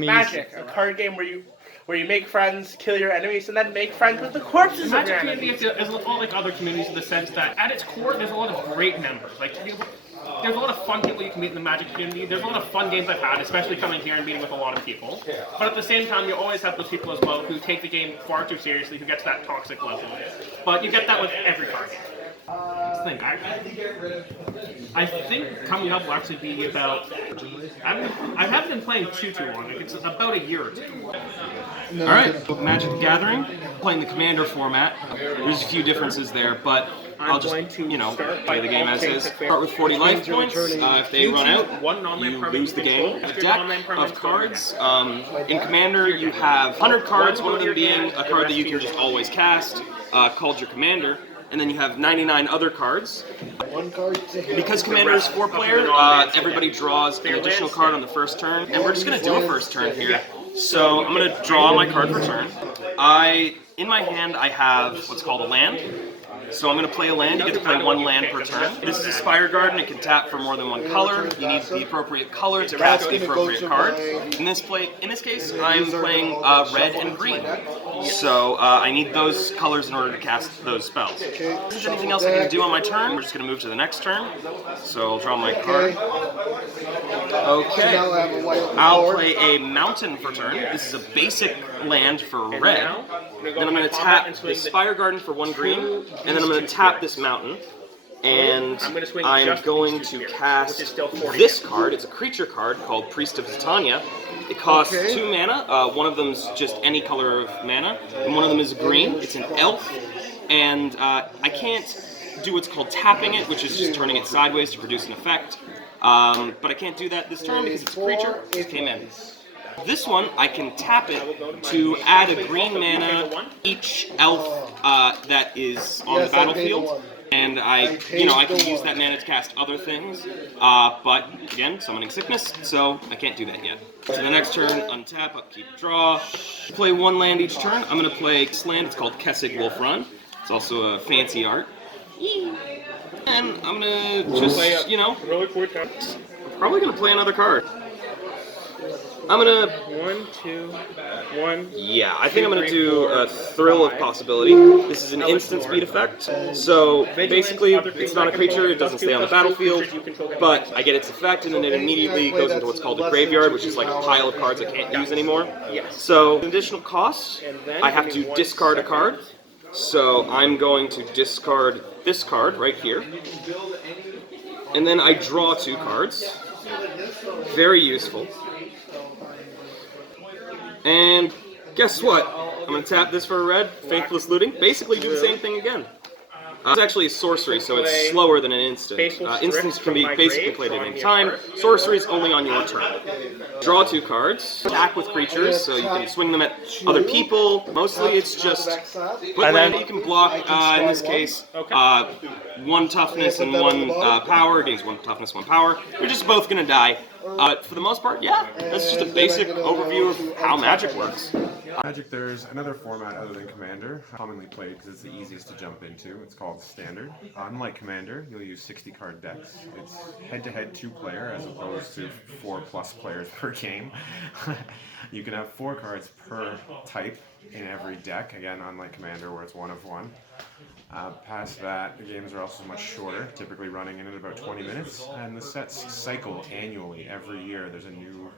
Magic, a card game where you make friends, kill your enemies, and then make friends with the corpses of Magic your community enemies. is a lot like other communities in the sense that at its core there's a lot of great members. There's a lot of fun people you can meet in the Magic community. There's a lot of fun games I've had, especially coming here and meeting with a lot of people. But at the same time, you always have those people as well who take the game far too seriously, who get to that toxic level. But you get that with every card game. I think coming up will actually be about. I haven't been playing too long. It's about a year or two. All right, Magic the Gathering, playing the Commander format. There's a few differences there, but I'll just, play the game as is. Start with 40 life points. If they run out, you lose the game. A deck of cards. In Commander, you have 100 cards, one of them being a card that you can just always cast, called your Commander. And then you have 99 other cards. Because Commander is 4-player, everybody draws an additional card on the first turn, and we're just going to do a first turn here. So I'm going to draw my card for turn. In my hand, I have what's called a land. So I'm going to play a land. You get to play one land per turn. This is a Spire Garden. It can tap for more than one color. You need the appropriate color to cast the appropriate card. In this case, I'm playing red and green. So I need those colors in order to cast those spells. If there's anything else I can do on my turn, we're just going to move to the next turn. So I'll draw my card. Okay. I'll play a mountain for turn. This is a basic land for red. Then I'm going to tap the Spire Garden for 1 green, and then I'm going to tap this mountain. And I'm going to cast this card. It's a creature card called Priest of Titania. It costs 2 mana. One of them's just any color of mana, and one of them is green. It's an elf, and I can't do what's called tapping it, which is just turning it sideways to produce an effect. But I can't do that this turn because it's a creature. It just came in. This one, I can tap it to add a green mana each elf that is on the battlefield. And I can use that mana to cast other things, but again, summoning sickness, so I can't do that yet. So the next turn, untap, upkeep, draw. Play 1 land each turn. I'm going to play this land. It's called Kessig Wolf Run. It's also a fancy art. And I'm going to just, probably going to play another card. I'm gonna... 1, 2, 1. Yeah, I think I'm gonna do a Thrill of Possibility. This is an instant speed effect. So basically, it's not a creature, it doesn't stay on the battlefield, but I get its effect, and then it immediately goes into what's called a graveyard, which is like a pile of cards I can't use anymore. So, additional cost, I have to discard a card. So I'm going to discard this card right here. And then I draw 2 cards. Very useful. And guess what? I'm going to tap this for a red, Faithless Looting. Basically do the same thing again. It's actually a sorcery, so it's slower than an instant. Instants can be basically played at any time. Sorcery is only on your turn. Draw 2 cards. Attack with creatures, so you can swing them at other people. Mostly it's just... And then you can block, in this case, 1 toughness and 1 power. Gains 1 toughness, 1 power. You're just both going to die. For the most part, yeah, that's just a basic overview of how Magic works. Magic, there's another format other than Commander, commonly played because it's the easiest to jump into. It's called Standard. Unlike Commander, you'll use 60-card decks. It's head-to-head 2-player as opposed to 4+ players per game. You can have 4 cards per type in every deck, again, unlike Commander where it's 1 of 1. Past that, the games are also much shorter, typically running in at about 20 minutes, and the sets cycle annually. Every year there's a new...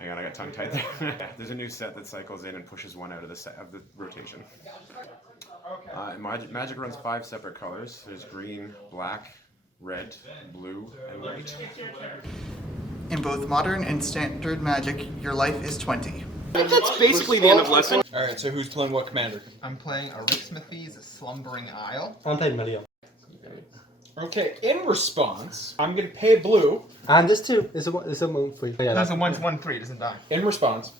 Hang on, I got tongue-tied there. There's a new set that cycles in and pushes one out of the rotation. Magic runs 5 separate colors. There's green, black, red, blue, and white. In both Modern and Standard Magic, your life is 20. That's basically the end of lesson. Alright, so who's playing what commander? I'm playing Arithmethes, a Slumbering Isle. I'm playing Million. Okay, in response, I'm going to pay blue. And this too is a 1/3. Yeah, That's a 1/3, it doesn't die. In response,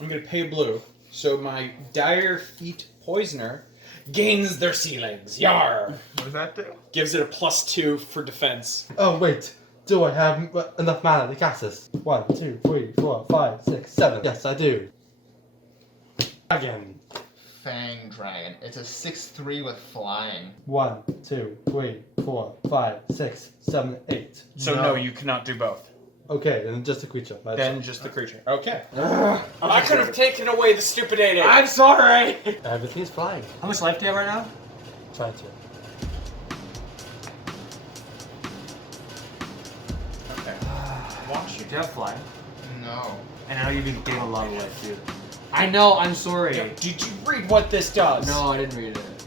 I'm going to pay blue, so my Dire Feet Poisoner gains their sea legs. Yar! What does that do? Gives it a +2 for defense. Oh wait, do I have enough mana to cast this? 1, 2, 3, 4, 5, 6, 7. Yes, I do. Again. Fang Dragon. It's a 6/3 with flying. 1, 2, 3, 4, 5, 6, 7, 8. So no, you cannot do both. Okay, then just a creature. That's Then just the creature. Okay. I could have taken away the stupid 8/8. I'm sorry. Everything's flying. How much life do you have right now? Try to. Okay. Wash Do you have fly? No. And I know you've been getting a lot of life too. I know, I'm sorry. Did you read what this does? No, I didn't read it.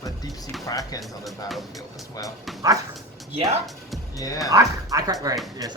But deep sea krakens on the battlefield as well. Yeah? Yeah. I cracked right. Yes.